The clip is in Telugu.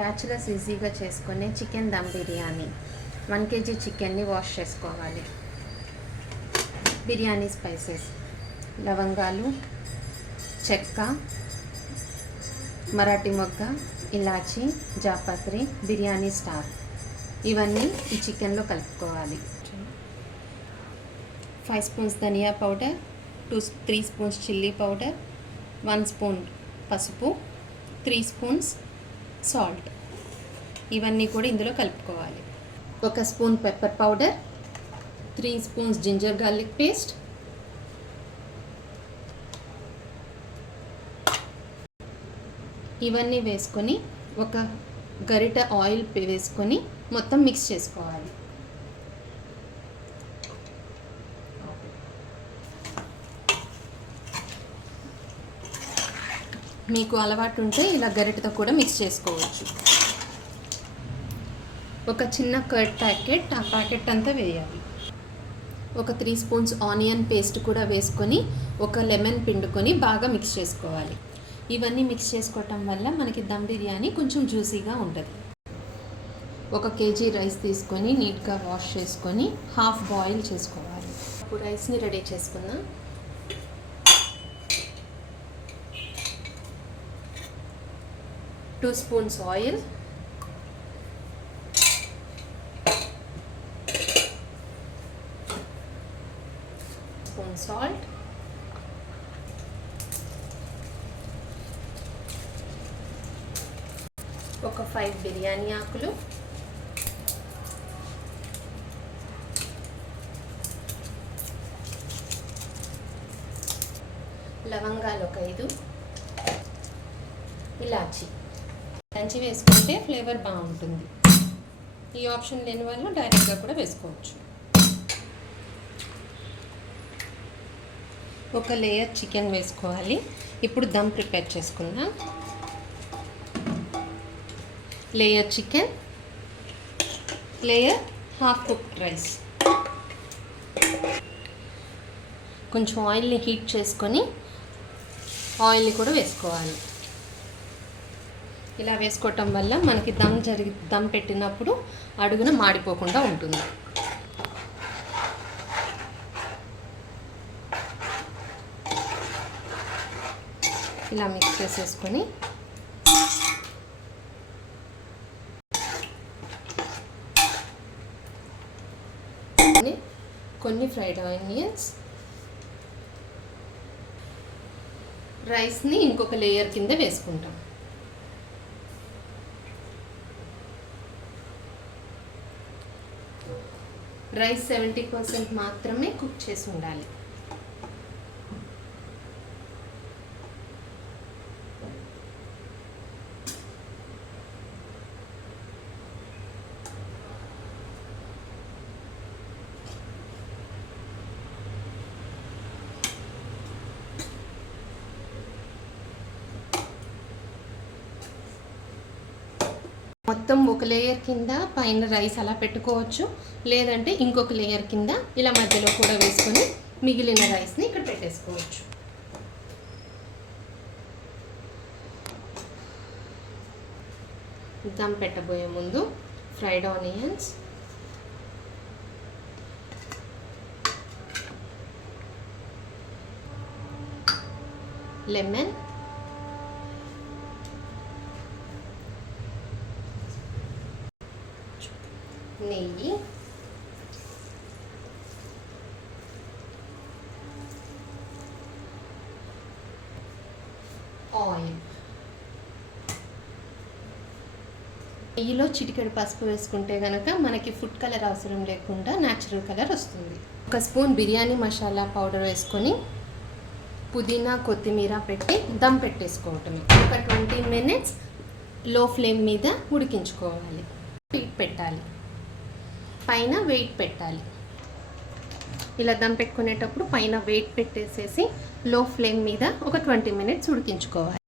బ్యాచులర్స్ ఈజీగా చేసుకునే చికెన్ దమ్ బిర్యానీ. 1 kg చికెన్ని వాష్ చేసుకోవాలి. బిర్యానీ స్పైసెస్: లవంగాలు, చెక్క, మరాఠీ మొగ్గ, ఇలాచి, జాపత్రి, బిర్యానీ స్టార్ ఇవన్నీ ఈ చికెన్లో కలుపుకోవాలి. 5 స్పూన్స్ ధనియా powder, 3 spoons chilli powder, 1 spoon పసుపు, 3 స్పూన్స్ సాల్ట్ ఇవన్నీ కూడా ఇందులో కలుపుకోవాలి. 1 spoon pepper powder, 3 spoons ginger garlic paste, ఇవన్నీ వేసుకొని ఒక గరిట ఆయిల్ వేసుకొని మొత్తం మిక్స్ చేసుకోవాలి. మీకు అలవాటు ఉంటే ఇలా గరిటతో కూడా మిక్స్ చేసుకోవచ్చు. ఒక చిన్న కర్డ్ ప్యాకెట్, ఆ ప్యాకెట్ అంతా వేయాలి. ఒక 3 స్పూన్స్ ఆనియన్ పేస్ట్ కూడా వేసుకొని ఒక లెమన్ పిండుకొని బాగా మిక్స్ చేసుకోవాలి. ఇవన్నీ మిక్స్ చేసుకోవటం వల్ల మనకి దమ్ బిర్యానీ కొంచెం జ్యూసీగా ఉంటుంది. 1 kg రైస్ తీసుకొని నీట్గా వాష్ చేసుకొని హాఫ్ బాయిల్ చేసుకోవాలి. ఇప్పుడు రైస్ని రెడీ చేసుకుందాం. Two spoons oil, spoon salt, ఒక 5 బిర్యానీ ఆకులు, లవంగాలు ఒక 5, ఇలాచి దంచి వేసుకుంటే ఫ్లేవర్ బాగుంటుంది. ఈ ఆప్షన్ లేని వాళ్ళు డైరెక్ట్గా కూడా వేసుకోవచ్చు. ఒక లేయర్ చికెన్ వేసుకోవాలి. ఇప్పుడు దమ్ ప్రిపేర్ చేసుకుందాం. Layer chicken, layer half cooked rice. కొంచెం ఆయిల్ని హీట్ చేసుకొని ఆయిల్ని కూడా వేసుకోవాలి. ఇలా వేసుకోవటం వల్ల మనకి దమ్ పెట్టినప్పుడు అడుగున మాడిపోకుండా ఉంటుంది. ఇలా మిక్స్ చేసేసుకొని కొన్ని ఫ్రైడ్ ఆనియన్స్, రైస్ని ఇంకొక లేయర్ కింద వేసుకుంటాం. రైస్ 70% మాత్రమే కుక్ చేసి ఉండాలి. మొత్తం ఒక లేయర్ కింద పైన రైస్ అలా పెట్టుకోవచ్చు, లేదంటే ఇంకొక లేయర్ కింద ఇలా మధ్యలో కూడా వేసుకొని మిగిలిన రైస్ని ఇక్కడ పెట్టేసుకోవచ్చు. దమ్ పెట్టబోయే ముందు ఫ్రైడ్ ఆనియన్స్, లెమన్, నెయ్యి, ఆయిల్. నెయ్యిలో చిటికెడు పసుపు వేసుకుంటే కనుక మనకి ఫుడ్ కలర్ అవసరం లేకుండా న్యాచురల్ కలర్ వస్తుంది. 1 స్పూన్ బిర్యానీ మసాలా పౌడర్ వేసుకొని పుదీనా, కొత్తిమీర పెట్టి దమ్ పెట్టేసుకోవటమే. ఒక 20 minutes లో ఫ్లేమ్ మీద ఉడికించుకోవాలి. హీట్ పెట్టాలి, పైన వెయిట్ పెట్టాలి. ఇలా దమ్ పెట్టుకునేటప్పుడు పైన వెయిట్ పెట్టేసేసి లో ఫ్లేమ్ మీద ఒక 20 minutes ఉడికించుకోవాలి.